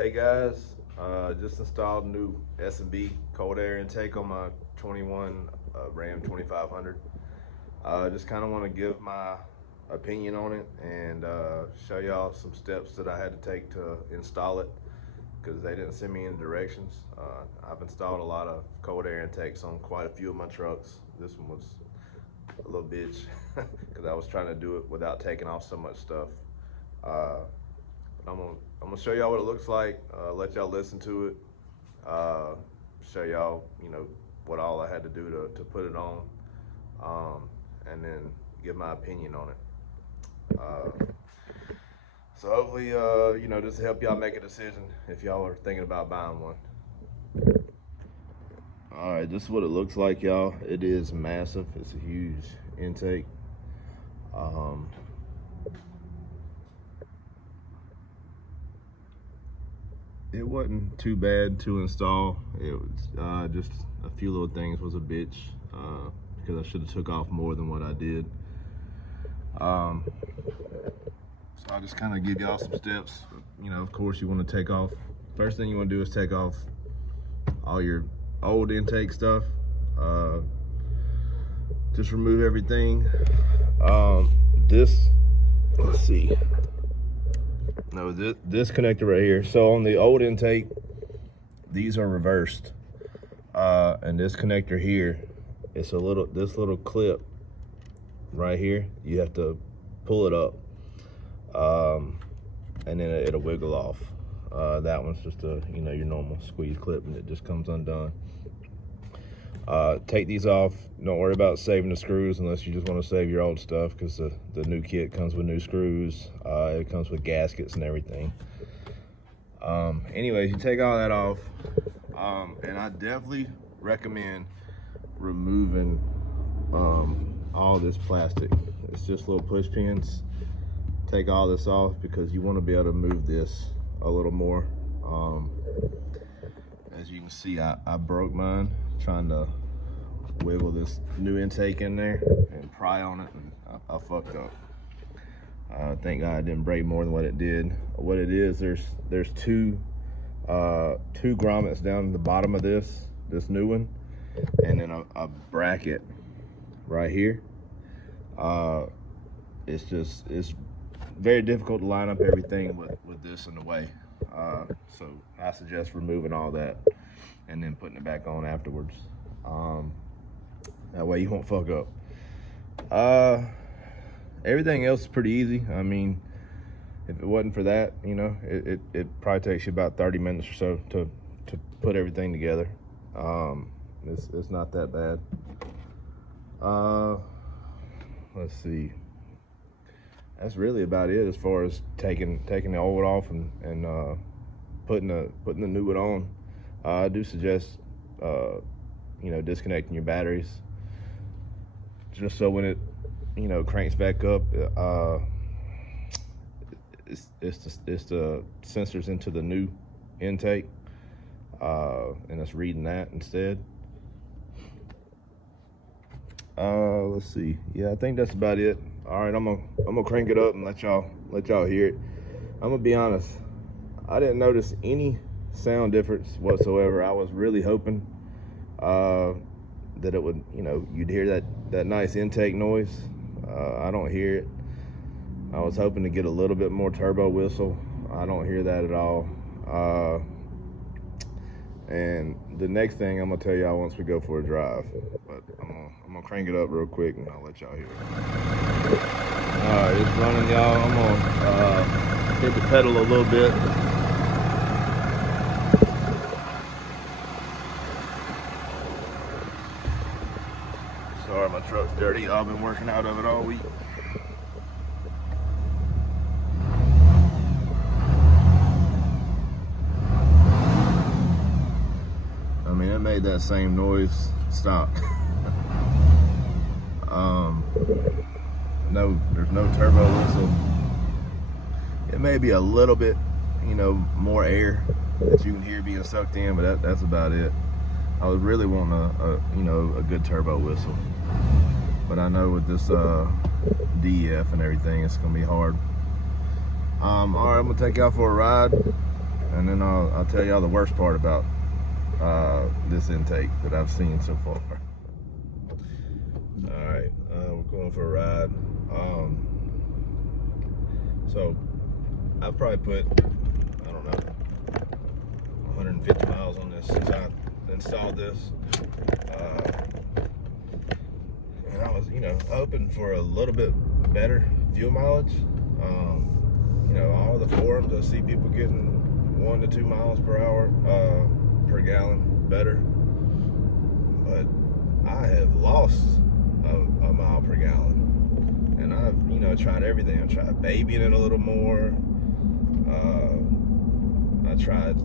Hey guys, just installed a new S&B cold air intake on my 21 Ram 2500. Just kind of want to give my opinion on it and show y'all some steps that I had to take to install it because they didn't send me any directions. I've installed a lot of cold air intakes on quite a few of my trucks. This one was a little bitch because I was trying to do it without taking off so much stuff. Uh, I'm gonna show y'all what it looks like. Let y'all listen to it. Uh, Show y'all, what all I had to do to put it on, and then give my opinion on it. So hopefully, this will help y'all make a decision if y'all are thinking about buying one. All right, this is what it looks like, y'all. It is massive. It's a huge intake. It wasn't too bad to install. It was just a few little things was a bitch because I should have took off more than what I did. So I'll just kind of give y'all some steps. Of course, you want to take off. First thing you want to do is take off all your old intake stuff. Just remove everything. Let's see. No, this connector right here. So on the old intake, these are reversed, and this connector here, it's this little clip right here. You have to pull it up, and then it'll wiggle off. That one's just your normal squeeze clip, and it just comes undone. Take these off. Don't worry about saving the screws unless you just want to save your old stuff, because the new kit comes with new screws. It comes with gaskets and everything. Anyways, you take all that off, and I definitely recommend removing all this plastic. It's just little push pins. Take all this off because you want to be able to move this a little more. As you can see, I broke mine trying to wiggle this new intake in there and pry on it, and I fucked up. Thank God I didn't break more than what it did. What it is, there's two grommets down the bottom of this new one, and then a bracket right here. It's very difficult to line up everything with this in the way. So I suggest removing all that and then putting it back on afterwards. That way you won't fuck up. Everything else is pretty easy. I mean, if it wasn't for that, it probably takes you about 30 minutes or so to put everything together. It's not that bad. Let's see. That's really about it as far as taking the old off and putting the new one on. I do suggest disconnecting your batteries, just so when it cranks back up, it's the sensors into the new intake, and it's reading that instead. Let's see. Yeah, I think that's about it. All right, I'm gonna crank it up and let y'all hear it. I'm gonna be honest, I didn't notice any sound difference whatsoever. I was really hoping that it would, you'd hear that nice intake noise. I don't hear it. I was hoping to get a little bit more turbo whistle. I don't hear that at all. And the next thing I'm gonna tell y'all once we go for a drive, but I'm gonna crank it up real quick and I'll let y'all hear it. All right, it's running, y'all. I'm gonna hit the pedal a little bit. Sorry, my truck's dirty. I've been working out of it all week. I mean, it made that same noise stop. No, there's no turbo whistle. It may be a little bit, more air that you can hear being sucked in, but that's about it. I was really wanting a good turbo whistle, but I know with this DEF and everything, it's gonna be hard. All right, I'm gonna take y'all for a ride. and then I'll tell y'all the worst part about this intake that I've seen so far. All right, we're going for a ride. So I've probably put, I don't know, 150 miles on this since I installed this. And I was, hoping for a little bit better fuel mileage. All the forums, I see people getting 1 to 2 miles per hour per gallon better, but I have lost a mile per gallon, and I've tried everything. I tried babying it a little more. I tried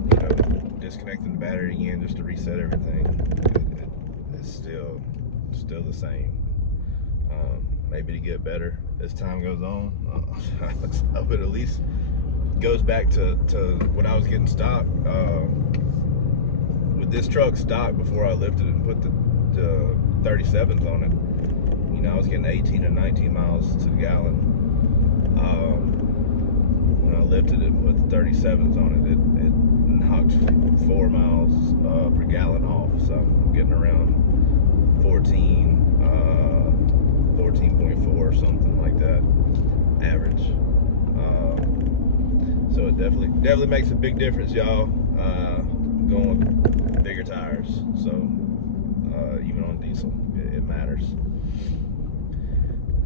disconnecting the battery again just to reset everything. It's still the same. Maybe to get better as time goes on. I hope it at least goes back to when I was getting stock. With this truck stock before I lifted it and put the 37s on it, I was getting 18 or 19 miles to the gallon. When I lifted it and put the 37s on it, it knocked 4 miles per gallon off. So I'm getting around 14.4 or something like that average. So it definitely makes a big difference, y'all, going with bigger tires. So even on diesel, it matters.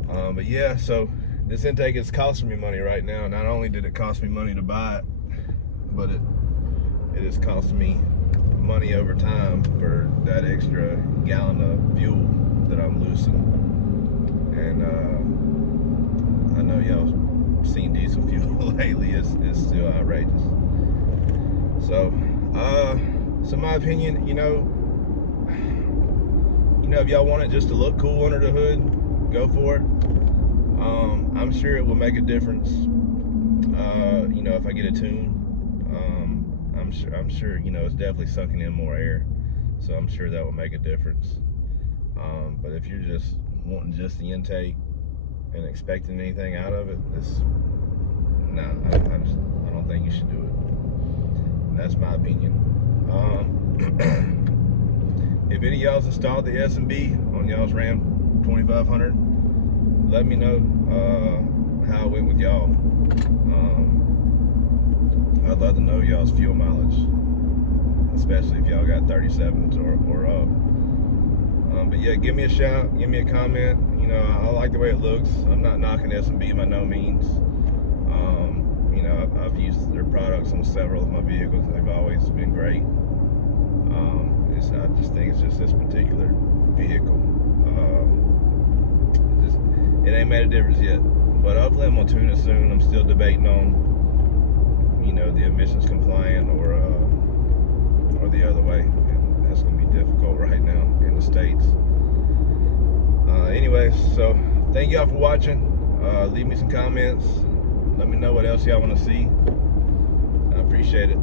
But yeah, so this intake is costing me money right now. Not only did it cost me money to buy it, but it is costing me money over time for that extra gallon of fuel that I'm losing. And I know y'all seen diesel fuel lately. It's still outrageous. So my opinion, if y'all want it just to look cool under the hood, go for it. I'm sure it will make a difference. If I get a tune, I'm sure it's definitely sucking in more air, so I'm sure that will make a difference. But if you're just wanting just the intake and expecting anything out of it, I don't think you should do it. That's my opinion. If any of y'all's installed the S&B on y'all's Ram 2500, let me know how it went with y'all. I'd love to know y'all's fuel mileage, especially if y'all got 37s or up. But yeah, give me a shout, give me a comment. I like the way it looks. I'm not knocking S&B by no means. I've used their products on several of my vehicles, and they've always been great. I just think it's just this particular vehicle. It ain't made a difference yet, but hopefully I'm gonna tune it soon. I'm still debating on, the emissions compliant or the other way. And that's gonna be difficult right now in the States. Anyways, so thank y'all for watching. Leave me some comments. Let me know what else y'all want to see. I appreciate it.